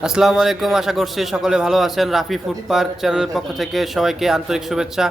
আসসালামু আলাইকুম আশা করছি সকলে ভালো আছেন। রাফি ফুড পার্ক চ্যানেলের পক্ষ থেকে সবাইকে আন্তরিক শুভেচ্ছা।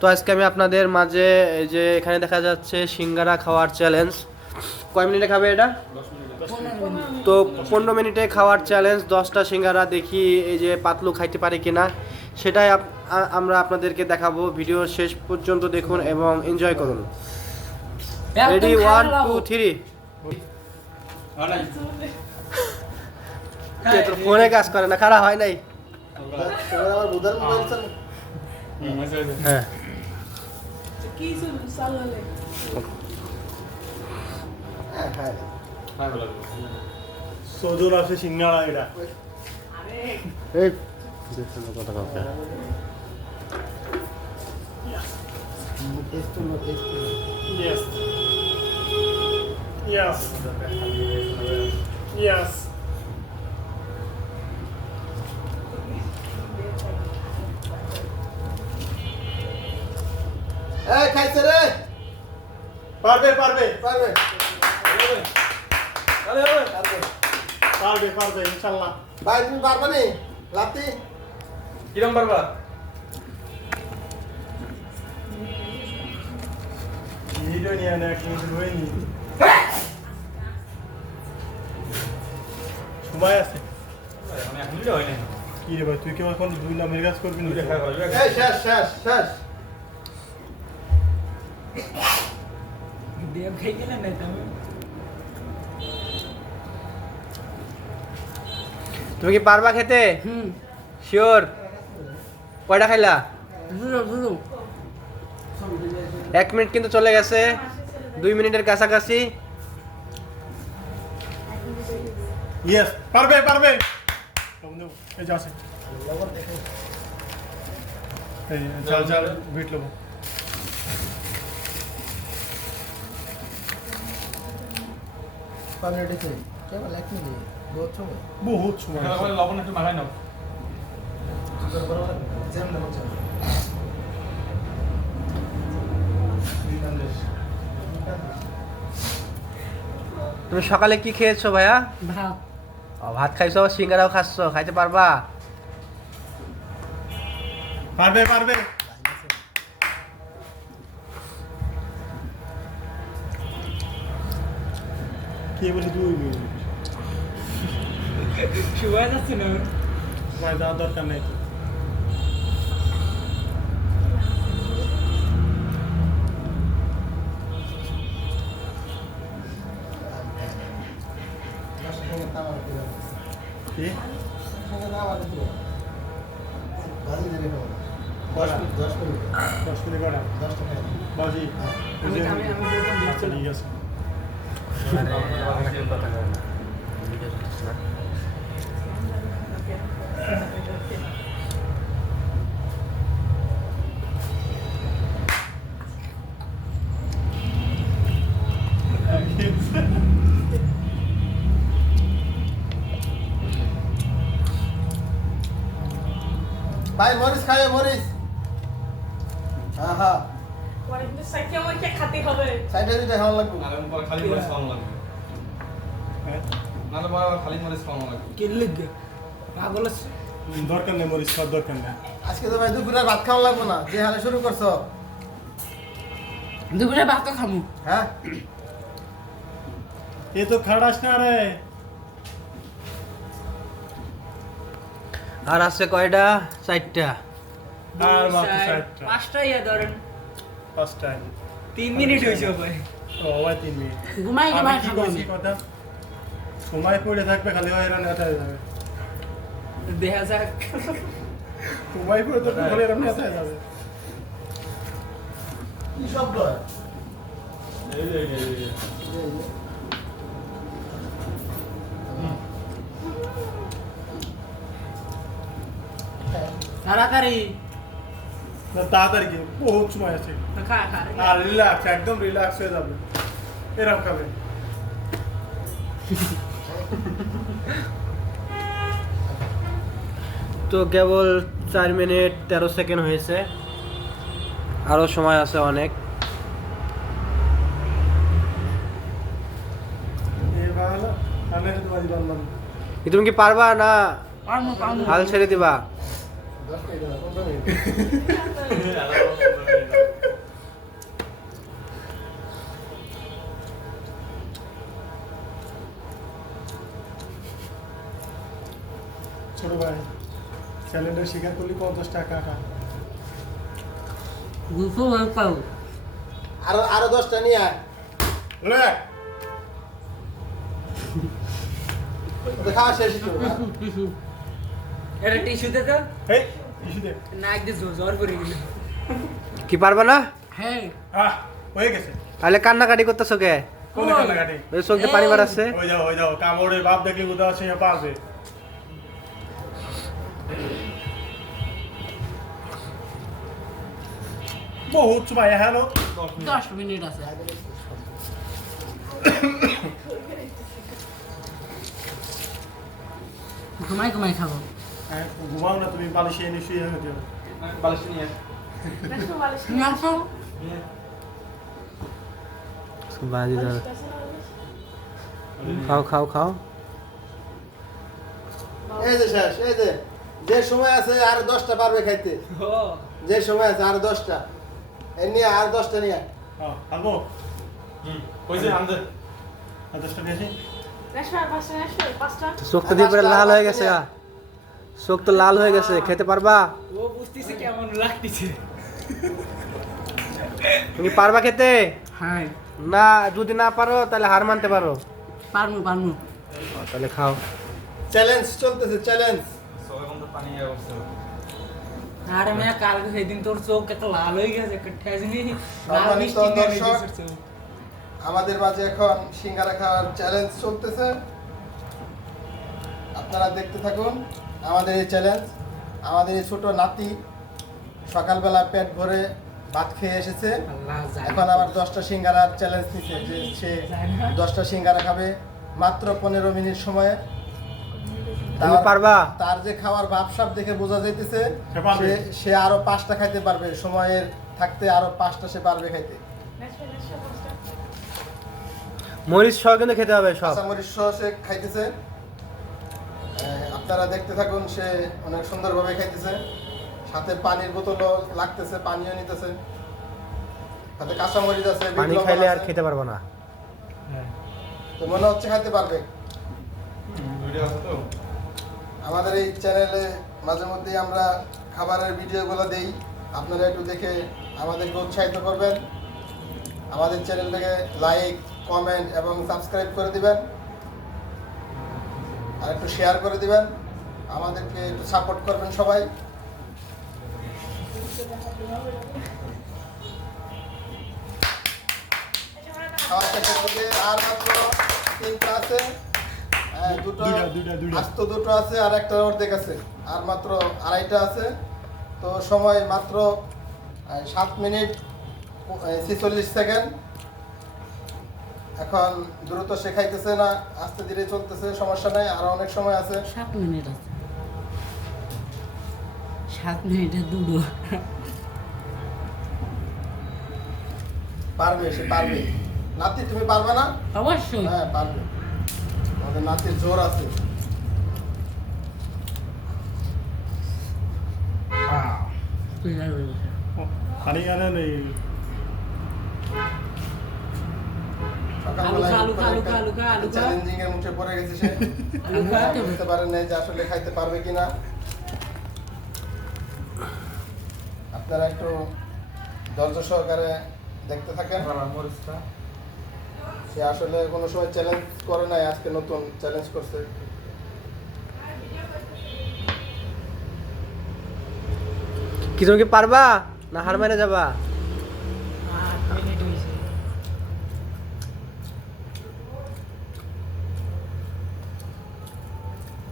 তো আজকে আমি আপনাদের মাঝে এই যে এখানে দেখা যাচ্ছে সিঙ্গারা খাওয়ার চ্যালেঞ্জ কয় মিনিটে খাবে এটা? তো পনেরো মিনিটে খাওয়ার চ্যালেঞ্জ দশটা সিঙ্গারা দেখি এই যে পাতলু খাইতে পারে কিনা। সেটাই আপ- আমরা আপনাদেরকে দেখাবো। ভিডিও শেষ পর্যন্ত দেখুন এবং এনজয় করুন। রেডি ওয়ান টু থ্রি তোর ফোনে কাজ করে না খারাপ হয় নাই। হ্যাঁ। সজল আছে সিঙ্গাড়া এটা এই ইয়েস ইয়েস ইয়েস এই খাইছে রে। পারবে পারবে। পারবে। পারবে পারবে। ইনশাল্লাহ। ভাই তুমি পারবে নি? লাতি কিরম পারবা ভিডিও নিয়ে আনে এক মিনিট হয়নি সময় আছে? কি রে ভাই তুই কেউ এখন দুই নামের কাজ করবি না শেষ শেষ শেষ। দেব খাই গেলে না তুমি তুমি কি পারবা খেতে হুম শিওর কয়টা খাইলা দুটো দুটো এক মিনিট কিন্তু চলে গেছে দুই মিনিটের কাছাকাছি ইয়েস পারবে পারবে এই যা আছে এই চাল চাল বিট লবো পানি রেডি কেবল এক মিনিট। বহুত সময়। বহুত সময়। লবণ একটু মাখাই নাও। জ্যাম দেবো জ্যাম তুমি সকালে কি খেয়েছো ভাইয়া? ভাত। ভাত খাইছো সিঙ্গারাও খাচ্ছ খাইতে পারবা? পারবে পারবে। কে বলে দুই মিনিট শুয়ে যাচ্ছে না সময় দেওয়ার দরকার নেই তো ভাই মরিচ খাবে মরিচ হ্যাঁ হ্যাঁ পরে কিন্তু সাইকে আমাকে খেতে হবে। সাইডে দুইটা খাওয়া লাগবে। নাহলে পরে খালি মরিচ খাওয়ানো লাগবে। হ্যাঁ? পরে খালি মরিচ খাওয়ানো লাগবে। কি লিখবে পাগল দরকার নেই মরিচ খাওয়ার দরকার নেই। আজকে তো ভাই দুপুরে ভাত খাওয়া লাগবে না যে হালে শুরু করছ? দুপুরে ভাত তো খামু। হ্যাঁ? এ তো খাড়াস না রে। আর আছে কয়টা? চারটা। আর মাত্র চারটা। পাঁচটা ইয়া ধরেন। পাঁচটা তিন মিনিট হয়েছে ভাই। ও ভাই তিন মিনিট। ঘুমাই ঘুমাই কি খাব বলছি কথা? সময় পড়ে থাকবে খালি হয় এরা নেতা যাবে। দেখা যাক। সময় পড়ে থাকবে খালি এরা নেতা যাবে। কি শব্দ? তাড়াতাড়ি। না তাড়াতাড়ি বহুত সময় আছে। আর রিল্যাক্স একদম রিল্যাক্স হয়ে যাবে। এরকম খাবে। তো কেবল চার মিনিট তেরো সেকেন্ড হয়েছে। আরও সময় আছে অনেক। তুমি কি পারবা না? পারমু পারমু হাল ছেড়ে দিবা। ছোট ভাই চ্যালেঞ্জটা স্বীকার করলি পঞ্চাশ টাকা টাকা। দুশো পাও আরও আরও দশটা নিয়ে আয়। খাওয়া শেষ তো এটা টিস্যু দে তো এই ইস্যু দে। নাক দিয়ে জোর জোর করে গেল কি পারবা না? হ্যাঁ। আহ হয়ে গেছে। তাহলে কান্নাকাটি করতেছো কে? কোন কান্নাকাটি? ওই চোখ পানি বাড়াচ্ছে হয়ে যাও হয়ে যাও কামড়ের বাপ দেখলে কোথাও সে পারবে বহুত ভাই হ্যাঁ দশ মিনিট আছে। ঘুমাই ঘুমাই খাব। ঘুমাও না তুমি বালিশে এনে শুয়ে হয়ে যাও বালিশ নিয়ে তুমি আসো। বাজি ধরো। খাও খাও খাও। এই যে শেষ এই যে যে সময় আছে আর দশটা পারবে খাইতে। যে সময় আছে আর দশটা। এই নিয়ে আর দশটা নিয়ে আয়। হ্যাঁ আনব হুম কইছে আনতে। আর দশটা দিয়েছি চোখ দিয়ে পুরো লাল হয়ে গেছে গা। চোখ তো লাল হয়ে গেছে খেতে পারবা? ও বুঝতেছে কেমন লাগতেছে। তুমি পারবা খেতে? হ্যাঁ না যদি না পারো তাহলে হার মানতে পারো। পারমু পারমু। তাহলে খাও। চ্যালেঞ্জ চলতেছে চ্যালেঞ্জ। আরে মেয়া কালকে সেদিন তোর চোখ এত লাল হয়ে গেছে ঠেজনি লাল মিষ্টি। আমাদের মাঝে এখন সিঙ্গারা খাওয়ার চ্যালেঞ্জ চলতেছে। আপনারা দেখতে থাকুন। আমাদের এই চ্যালেঞ্জ আমাদের এই ছোট নাতি সকালবেলা পেট ভরে ভাত খেয়ে এসেছে। এখন আবার দশটা সিঙ্গারার চ্যালেঞ্জ নিচ্ছে যে সে দশটা সিঙ্গারা খাবে মাত্র পনেরো মিনিট সময়ে। তার- পারবা? তার যে খাওয়ার ভাবসাব দেখে বোঝা যাইতেছে সে আরও পাঁচটা খাইতে পারবে সময়ের থাকতে আরও পাঁচটা সে পারবে খাইতে। মরিচ সহ কিন্তু খেতে হবে সব। মরিচ সহ সে খাইতেছে। আপনারা দেখতে থাকুন সে অনেক সুন্দরভাবে খাইতেছে। সাথে পানির বোতলও লাগতেছে পানিও নিতেছে। সাথে কাঁচামরিচ আছে পানি খাইলে আর খেতে পারব না। তো মনে হচ্ছে খাইতে পারবে। আমাদের এই চ্যানেলে মাঝে মধ্যেই আমরা খাবারের ভিডিওগুলো দেই। আপনারা একটু দেখে আমাদেরকে উৎসাহিত করবেন। আমাদের চ্যানেলটাকে লাইক কমেন্ট এবং সাবস্ক্রাইব করে দিবেন। আর একটু শেয়ার করে দিবেন। আমাদেরকে একটু সাপোর্ট করবেন সবাই। আর মাত্র তিনটা আছে। হ্যাঁ, দুটো। আস্ত দুটো আছে আর একটা অর্ধেক আছে। আর মাত্র আড়াইটা আছে। তো সময় মাত্র সাত মিনিট ছেচল্লিশ সেকেন্ড। এখন দ্রুত শেখাইতেছে না আস্তে ধীরে চলতেছে সমস্যা নাই আর অনেক সময় আছে। সাত মিনিট আছে। সাত মিনিটে দুটো। পারবে সে পারবে। নাতি তুমি পারবে না? অবশ্যই। হ্যাঁ পারবে। আমাদের নাতির জোর আছে। আনে নেই চ্যালেঞ্জিং এর মুখে পড়ে গেছে সে। আলু বুঝতে পারেন নাই যে আসলে খাইতে পারবে কিনা। আপনারা একটু ধৈর্য সহকারে দেখতে থাকেন। মরিচটা। সে আসলে কোনো সময় চ্যালেঞ্জ করে নাই আজকে নতুন চ্যালেঞ্জ করছে। কি তুমি কি পারবা? না হার মেরে যাবা আট মিনিট হয়েছে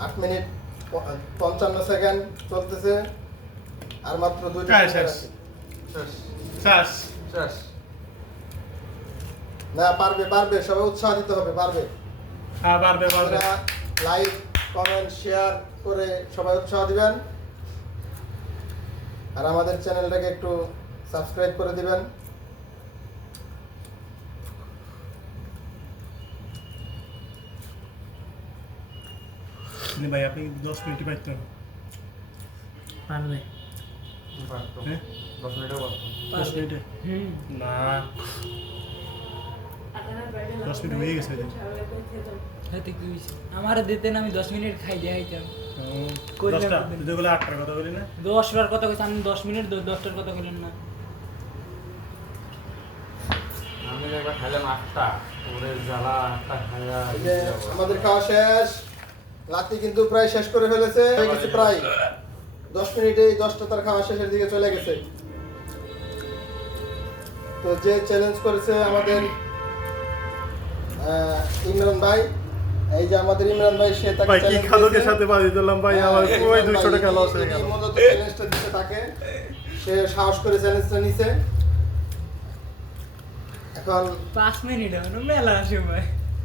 আট মিনিট পঞ্চান্ন সেকেন্ড চলতেছে আর মাত্র দুইটা সেকেন্ড শেষ। আছে। শেষ। শেষ। শেষ। না পারবে পারবে সবাই উৎসাহ দিতে হবে পারবে। হ্যাঁ পারবে পারবে। লাইক কমেন্ট শেয়ার করে সবাই উৎসাহ দিবেন। আর আমাদের চ্যানেলটাকে একটু সাবস্ক্রাইব করে দিবেন। পারতেছেন ভাই আপনি দশ পারবে। হ্যাঁ? দশ। দশ মিনিটে? হুম না। দশ মিনিট হয়ে গেছে হয়তো কি হয়েছে? আমার দিতেন আমি দশ মিনিট খাই যাইতাম আটটার কথা বলি না? দশটার কথা কইছি আমি দশ মিনিট দশটার কথা বললেন না। আমি একবার খাইলাম আটটা। ওরে জ্বালা আটটা খাইয়া আমাদের খাওয়া শেষ। লাতি কিন্তু প্রায় শেষ করে ফেলেছে গেছে প্রায়। দশ মিনিটে দশটা তার খাওয়া শেষের দিকে চলে গেছে। তো যে চ্যালেঞ্জ করেছে আমাদের ইমরান ভাই এই যে আমাদের ইমরান ভাই সে তাকে ভাই কি খাদকের সাথে বাজি দিলাম ভাই হ্যাঁ, আমার ভাই, দুইশো টাকা ইনি- লস হয়ে গেল। মূলত চ্যালেঞ্জটা দিচ্ছে তাকে সে সাহস করে চ্যালেঞ্জটা নিছে। এখন পাঁচ মিনিট হলো মেলা সময়।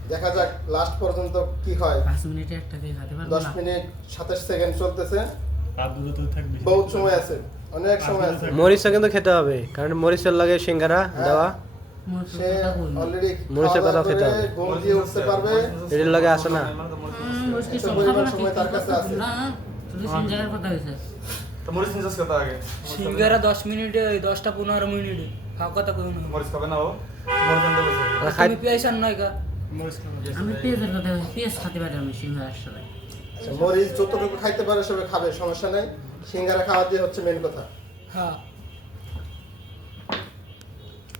দেখা যাক লাস্ট পর্যন্ত কি হয়। পাঁচ মিনিটে একটা দিয়ে খাতে পারব দশ না? মিনিট সাতাশ সেকেন্ড চলতেছে। থাকবে। বহুত সময় আছে অনেক সময় আছে। কিন্তু খেতে হবে কারণ মরিচের লাগে সিঙ্গারা দেওয়া। সে অলরেডি মরিচের কথাও খেতে হবে। ঘুম দিয়ে উঠতে পারবে। এটির লাগে আসে না। সময় তার কাছে আছে। তো মরিচ নিচ্ছিস কথা আগে। সিঙ্গারা দশ মিনিটে ওই দশটা পনেরো মিনিটে। খাও কথা কই মরিচ খাবে না ও। মরিচ আনতে বলছে খাই তুমি নয় কা। আমি পেঁয়াজের কথা পেঁয়াজ খেতে পারি আমি সিঙ্গার সময় আচ্ছা, মরিচ যতটুকু খাইতে পারে সবে খাবে সমস্যা নেই। সিঙ্গারা খাওয়া দিয়ে হচ্ছে মেন কথা। হ্যাঁ।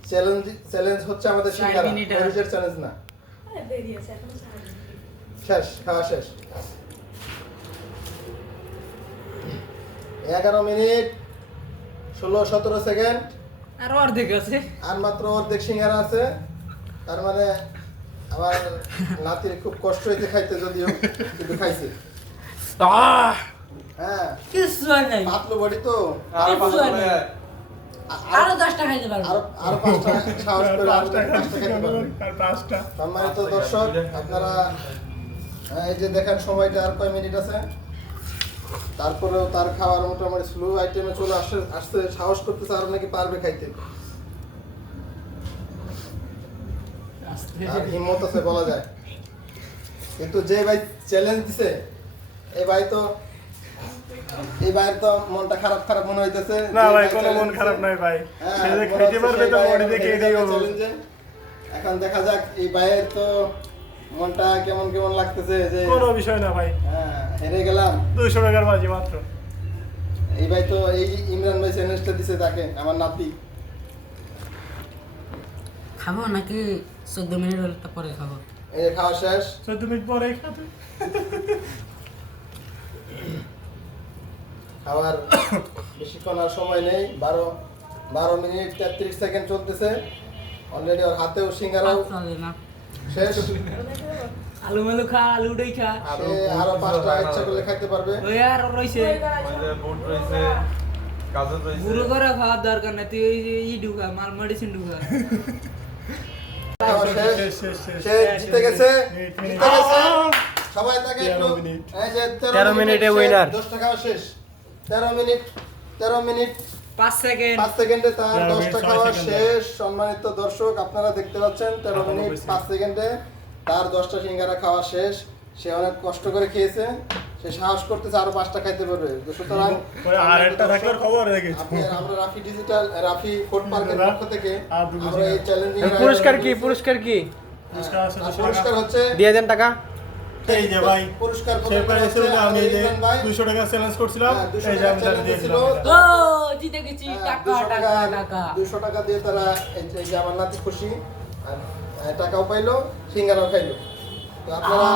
চ্যালেঞ্জ চ্যালেঞ্জ হচ্ছে আমাদের সিঙ্গারা। মরিচের চ্যালেঞ্জ না। শেষ খাওয়া শেষ। এগারো মিনিট ষোলো সতেরো সেকেন্ড আর অর্ধেক আছে। আর মাত্র অর্ধেক সিঙ্গারা আছে। তার মানে আমার নাতির খুব কষ্ট হয়েছে খাইতে যদিও কিন্তু খাইছে। হ্যাঁ। কিছু নাই। পাতলো বডি তো এই পাঁচটা বুঝলাম। করে আ- আরও দশটা খাইতে পারব। আরও আরও পাঁচটা সাহস করে আরও পাঁচটা পাঁচটা খাইতে পারবেন পাঁচটা। সম্মানিত দর্শক আপনারা এই যে দেখেন সময়টা আর কয় মিনিট আছে? তারপরেও তার খাওয়ার মোটামুটি স্লো আইটেমে চলে আসছে আসছে সাহস করতেছে আর নাকি পারবে খাইতে। আর হিম্মত আছে বলা যায়। কিন্তু যে ভাই চ্যালেঞ্জ দিছে এই ভাই তো এই ভাইয়ের তো মনটা খারাপ খারাপ মনে হইতেছে। না ভাই কোনো মন খারাপ নাই ভাই। হ্যাঁ, সে যে মনে পারবে তো বডি দেখে এটাই হলো এখন দেখা যাক এই ভাইয়ের তো মনটা কেমন কেমন লাগতেছে যে কোনো বিষয় না ভাই। হ্যাঁ হেরে গেলাম। দুইশো টাকার বাজি মাত্র। এই ভাই তো এই যে ইমরান ভাই চ্যালেঞ্জটা দিছে তাকে আমার নাতি। খাব নাকি চোদ্দ মিনিট হলে তো পরে খাব। এই যে খাওয়া শেষ? চোদ্দ মিনিট পরে খাতে খাওয়ার বেশিক্ষণ আর সময় নেই। বারো বারো মিনিট তেত্রিশ সেকেন্ড চলতেছে। অলরেডি ওর হাতেও সিঙ্গারাও চলে না। শেষ? আলু মেলু খা আলু উডাই খা। আরও পাঁচটা ইচ্ছা করলে খাইতে পারবে। ওই আর রইছে। ওই যে বুট রয়েছে গাজর রয়েছে বুড়ো করে খাওয়ার দরকার নাই। তুই ওই ই ঢুকা মাল মেডিসিন ঢুকা। জিতে গেছে জিতে গেছে। সবাই তাকে তেরো একটু মিনিট। তেরো মিনিটে সে winner। দশটা শেষ। তেরো মিনিট তেরো মিনিট পাঁচ সেকেন্ড। পাঁচ সেকেন্ডে তার শেষ। সম্মানিত দর্শক আপনারা দেখতে পাচ্ছেন তেরো মিনিট পাঁচ সেকেন্ডে তার দশটা সিঙ্গারা খাওয়া শেষ। সে অনেক কষ্ট করে খেয়েছে। সে সাহস করতেছে আরও পাঁচটা খাইতে পারবে। সুতরাং আর একটা থাকলে খবর রেখে আমরা রাফি ডিজিটাল রাফি ফুড পার্কের পক্ষ থেকে আমরা এই চ্যালেঞ্জিং পুরস্কার কি পুরস্কার কি? পুরস্কার দুশো টাকা। হচ্ছে দিয়ে দেন টাকা। এই যে ভাই পুরস্কার আমি যে টাকা চ্যালেঞ্জ করছিলাম হ্যাঁ, 200 এই যে আমি দিয়েছিলাম ও জিতে গেছি। টাকা টাকা টাকা টাকা। দুশো টাকা দিয়ে তারা এই যে- আমার নাতি খুশি। আর টাকাও পাইলো সিঙ্গারাও খাইলো। তো আপনারা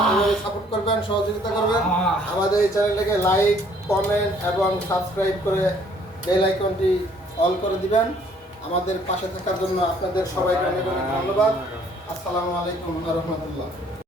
সাপোর্ট করবেন সহযোগিতা করবেন। আমাদের এই চ্যানেলটাকে লাইক কমেন্ট এবং সাবস্ক্রাইব করে বেল আইকনটি অল করে দিবেন। আমাদের পাশে থাকার জন্য আপনাদের সবাইকে অনেক অনেক ধন্যবাদ। আসসালামু আলাইকুম রহমতুল্লাহ।